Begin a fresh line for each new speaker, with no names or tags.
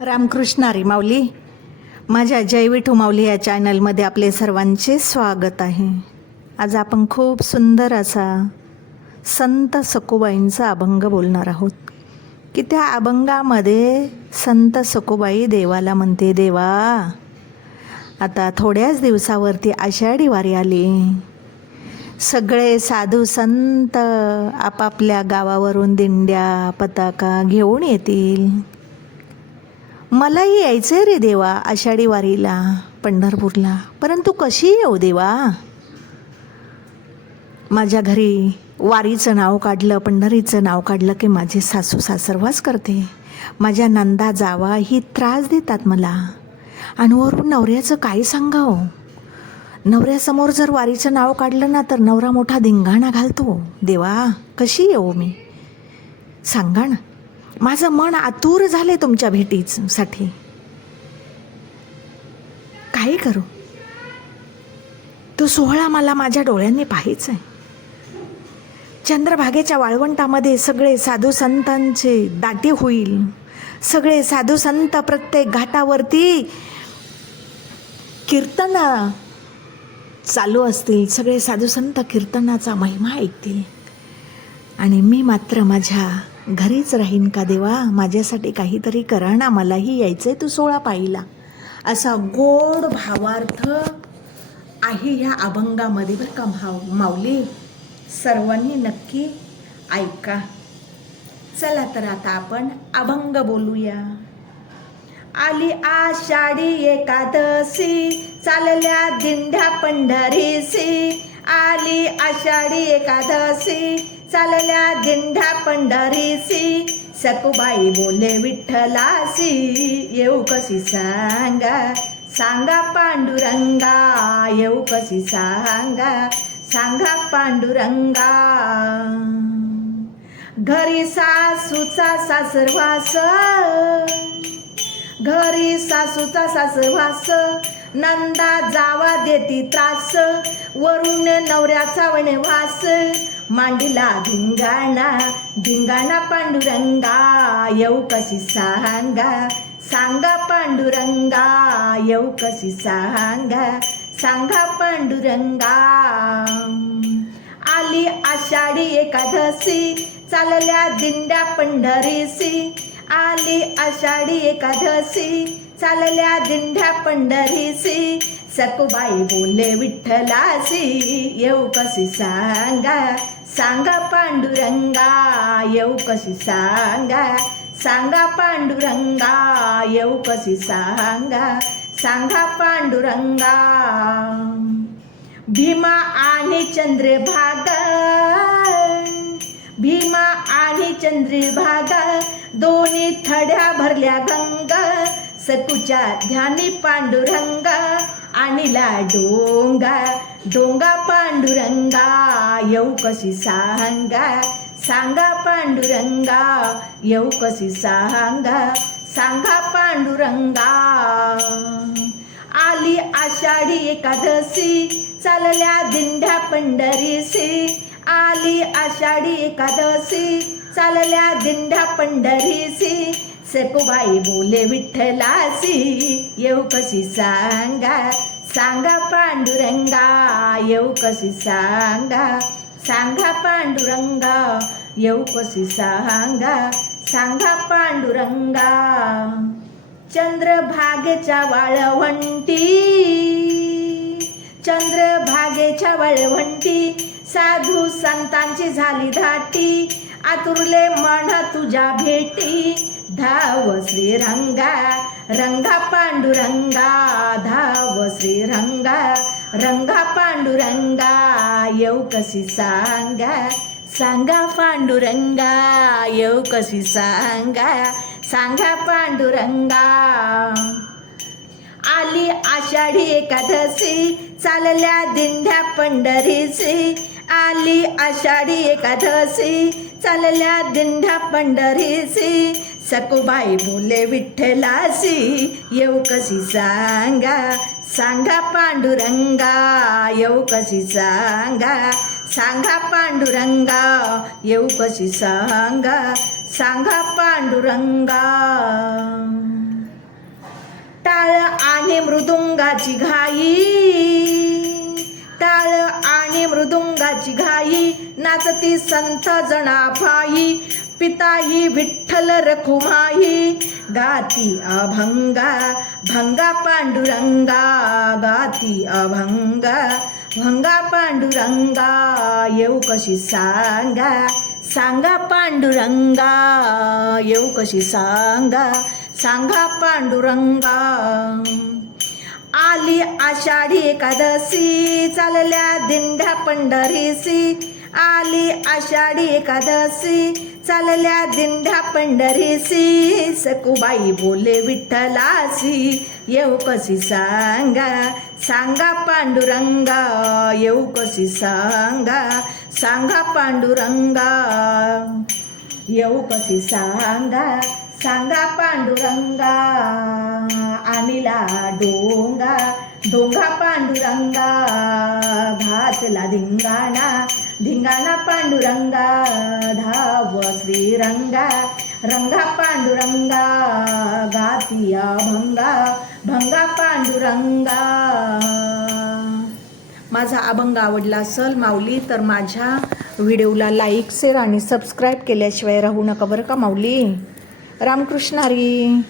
रामकृष्णारी माऊली माझ्या जयविठू माऊली या चॅनलमध्ये आपले सर्वांचे स्वागत आहे. आज आपण खूप सुंदर असा संत सकुबाईंचा अभंग बोलणार आहोत. की त्या अभंगामध्ये संत सकुबाई देवाला म्हणते देवा आता थोड्याच दिवसावरती आषाढी वारी आली. सगळे साधू संत आपापल्या गावावरून दिंड्या पताका घेऊन येतील. मलाही यायचं आहे रे देवा आषाढी वारीला पंढरपूरला. परंतु कशी येऊ देवा? माझ्या घरी वारीचं नाव काढलं पंढरीचं नाव काढलं की माझे सासू सासरवास करते. माझ्या नंदा जावा ही त्रास देतात मला. आणि वरून नवऱ्याचं काय सांगावं? नवऱ्यासमोर जर वारीचं नाव काढलं ना तर नवरा मोठा धिंगाणा घालतो. देवा कशी येऊ मी? सांगा ना. माझं मन आतुर झाले तुमच्या भेटीसाठी. काही करू. तो सोहळा मला माझ्या डोळ्यांनी पाहायचा आहे चंद्रभागेच्या वाळवंटामध्ये सगळे साधू संतांचे दाटी होईल. सगळे साधू संत प्रत्येक घाटावरती कीर्तन चालू असतील. सगळे साधू संत कीर्तनाचा महिमा ऐकतील. आणि मी मात्र माझ्या घरीच राहीन का देवा? माझ्यासाठी काहीतरी करा ना मलाही यायचंय तू सोळा पाहिला असा गोड भावार्थ आहे ह्या अभंगामध्ये बरं का भाव माऊली. सर्वांनी नक्की ऐका. चला तर आता आपण अभंग बोलूया. आली आषाढी एकादशी चालल्या दिंड्या पंढरीसी आली आषाढी एकादशी चालल्या दिंड्या पंढरीसी सकुबाई बोले विठ्ठलासी येऊ कशी सांगा? सांगा पांडुरंगा येऊ कशी सांगा? सांगा पांडुरंगा. घरी सासूचा सासरवास. घरी सासूचा सासरवास. नंदा जावा देती त्रास. वरून नवऱ्याचा वनवास मांडीला धिंगाणा धिंगाणा पांडुरंगा येऊ कशी सांगा सांगा पांडुरंगा येऊ कशी सांगा सांगा पांडुरंगा. आली आषाढी एकादशी चालल्या दिंड्या पंढरीसी आली आषाढी एकादशी चालल्या दिंड्या पंढरीसी. सकुबाई बोले विठ्ठलासी येऊ कशी सांगा? सांगा पांडुरंगा येऊ कशी सांगा? सांगा पांडुरंगा येऊ कशी सांगा? सांगा पांडुरंगा. भीमा आणि चंद्रभागा. भीमा आणि चंद्रभागा दोन्ही थड्या भरल्या गंगा. सकुच्या ध्यानी पांडुरंगा आणिला डोंगा. डोंगा पांडुरंगा येऊ कशी सांगा सांगा पांडुरंगा येऊ कशी सांगा सांगा पांडुरंगा. आली आषाढी एकादशी चालल्या दिंड्या पंढरीसी आली आषाढी एकादशी चालल्या दिंड्या पंढरीसी सकुबाई बोले विठ्ठलासी येऊ कशी सांगा? सांगा पांडुरंगा येऊ कशी सांगा? सांगा पांडुरंगा येऊ कशी सांगा? सांगा पांडुरंगा. चंद्रभागेच्या वाळवंटी चंद्रभागेच्या वाळवंटी साधू संतांची झाली धाटी आतुरले मन तुझ्या भेटी धाव श्री रंगा पांडुरंगा धाव श्री रंगा पांडुरंगा येऊ कशी सांगा सांगा पांडुरंगा येऊ कशी सांगा सांगा पांडुरंगा. आली आषाढी एकादशी चालल्या दिंड्या पंढरीसी आली आषाढी एकादशी चालल्या दिंड्या पंढरीसी सकुबाई बोले विठ्ठलासी येऊ कशी सांगा? सांगा पांडुरंगा येऊ कशी सांगा? सांगा पांडुरंगा येऊ कशी सांगा? सांगा पांडुरंगा. टाळ आणि मृदुंगाची घाई टाळ आणि मृदुंगाची घाई नाचती संत जणाफाई पिताही विठ्ठल रखुमाई गाती अभंगा भंगा पांडुरंगा गाती अभंगा भंगा पांडुरंगा येऊ कशी सांगा सांगा पांडुरंगा येऊ कशी सांगा सांगा पांडुरंगा आली आषाढी एकादशी चालल्या दिंड्या पंढरीसी आली आषाढी एकादशी चालल्या दिंड्या पंढरीसी सकुबाई बोले विठ्ठलासी येऊ कशी सांगा? सांगा पांडुरंगा येऊ कशी सांगा? सांगा पांडुरंगा येऊ कशी सांगा? सांगा पांडुरंगा. आणिला डोंगा डोंगा पांडुरंगा घातला धिंगाणा धिंगाणा पांडुरंगा धाव श्रीरंगा रंगा पांडुरंगा गातिया भंगा भंगा पांडुरंगा. माझा अभंग आवडला असेल माऊली तर माझ्या व्हिडिओला लाईक शेअर आणि सबस्क्राईब केल्याशिवाय राहू नका बरं का माऊली? रामकृष्ण हरी.